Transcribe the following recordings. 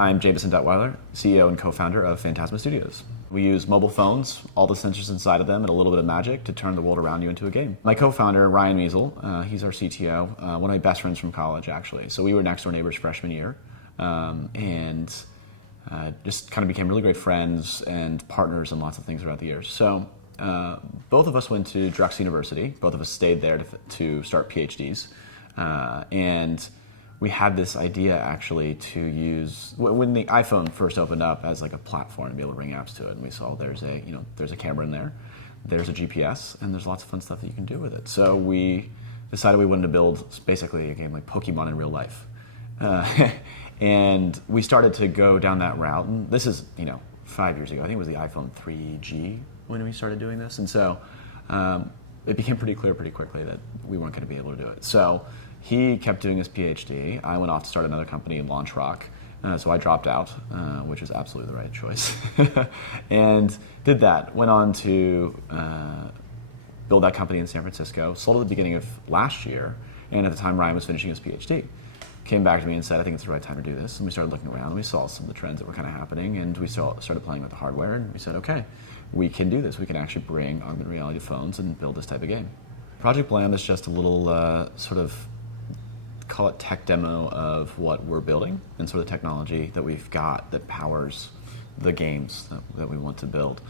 I'm Jameson Detweiler, CEO and co-founder of Fantasmo Studios. We use mobile phones, all the sensors inside of them, and a little bit of magic to turn the world around you into a game. My co-founder, Ryan Measle, he's our CTO, one of my best friends from college, actually. So we were next door neighbors freshman year, and just kind of became really great friends and partners in lots of things throughout the years. So both of us went to Drexel University. Both of us stayed there to start PhDs. And we had this idea actually to use, when the iPhone first opened up as like a platform to be able to bring apps to it, and we saw there's a camera in there, there's a GPS, and there's lots of fun stuff that you can do with it. So we decided we wanted to build basically a game like Pokemon in real life. And we started to go down that route, and this is 5 years ago. I think it was the iPhone 3G when we started doing this, and so it became pretty clear pretty quickly that we weren't going to be able to do it. So he kept doing his PhD. I went off to start another company in Launch Rock. So I dropped out, which was absolutely the right choice. And did that. Went on to build that company in San Francisco. Sold at the beginning of last year. And at the time, Ryan was finishing his PhD. Came back to me and said, I think it's the right time to do this. And we started looking around. And we saw some of the trends that were kind of happening. And we started playing with the hardware. And we said, okay, we can do this. We can actually bring augmented reality to phones and build this type of game. Project BLAM is just a little call it tech demo of what we're building and sort of the technology that we've got that powers the games that we want to build.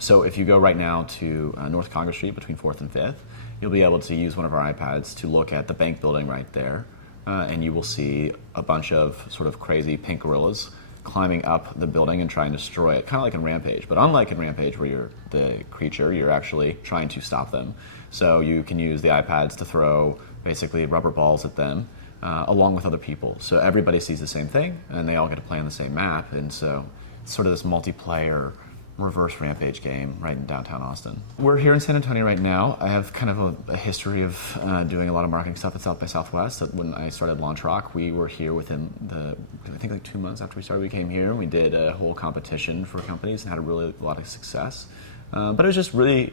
So if you go right now to North Congress Street between 4th and 5th, you'll be able to use one of our iPads to look at the bank building right there, and you will see a bunch of sort of crazy pink gorillas climbing up the building and trying to destroy it, kind of like in Rampage. But unlike in Rampage where you're the creature, you're actually trying to stop them. So you can use the iPads to throw basically rubber balls at them, along with other people. So everybody sees the same thing, and they all get to play on the same map. And so it's sort of this multiplayer reverse Rampage game right in downtown Austin. We're here in San Antonio right now. I have kind of a history of doing a lot of marketing stuff at South by Southwest. When I started Launch Rock, we were here within I think like 2 months after we started, we came here. We did a whole competition for companies and had a lot of success. But it was just really,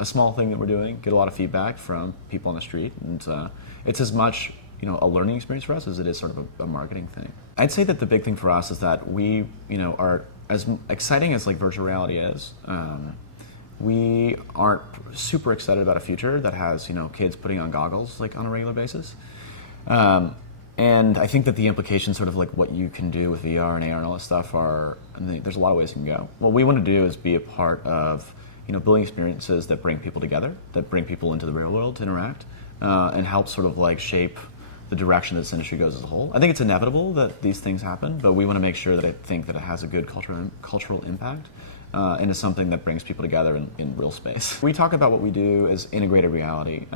a small thing that we're doing, get a lot of feedback from people on the street, and it's as much, a learning experience for us as it is sort of a marketing thing. I'd say that the big thing for us is that we, are as exciting as like virtual reality is, we aren't super excited about a future that has, kids putting on goggles like on a regular basis. And I think that the implications, sort of like what you can do with VR and AR and all that stuff there's a lot of ways you can go. What we want to do is be a part of, building experiences that bring people together, that bring people into the real world to interact, and help sort of like shape the direction this industry goes as a whole. I think it's inevitable that these things happen, but we want to make sure that it has a good cultural impact, and is something that brings people together in real space. We talk about what we do as integrated reality,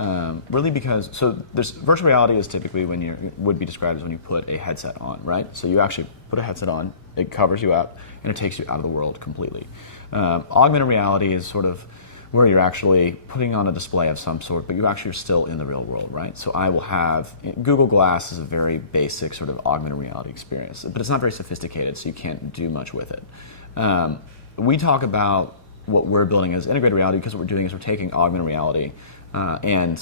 really because, there's virtual reality is typically would be described as when you put a headset on, right? So you actually put a headset on, it covers you up, and it takes you out of the world completely. Augmented reality is sort of where you're actually putting on a display of some sort, but you actually are still in the real world, right? So I will have, Google Glass is a very basic sort of augmented reality experience, but it's not very sophisticated, so you can't do much with it. We talk about what we're building as integrated reality because what we're doing is we're taking augmented reality and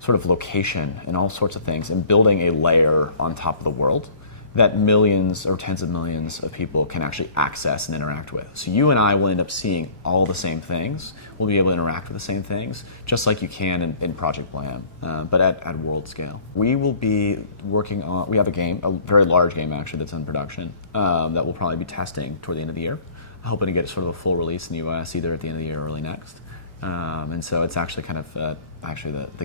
sort of location and all sorts of things and building a layer on top of the world that millions or tens of millions of people can actually access and interact with. So you and I will end up seeing all the same things. We'll be able to interact with the same things, just like you can in Project BLAM, but at world scale. We will be working on, we have a game, a very large game actually that's in production, that we'll probably be testing toward the end of the year. Hoping to get sort of a full release in the US either at the end of the year or early next. And so it's actually kind of the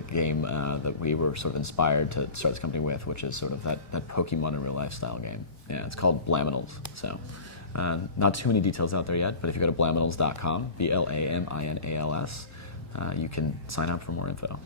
game that we were sort of inspired to start this company with, which is sort of that Pokemon in real life style game. Yeah, it's called Blaminals. So not too many details out there yet, but if you go to blaminals.com, BLAMINALS, you can sign up for more info.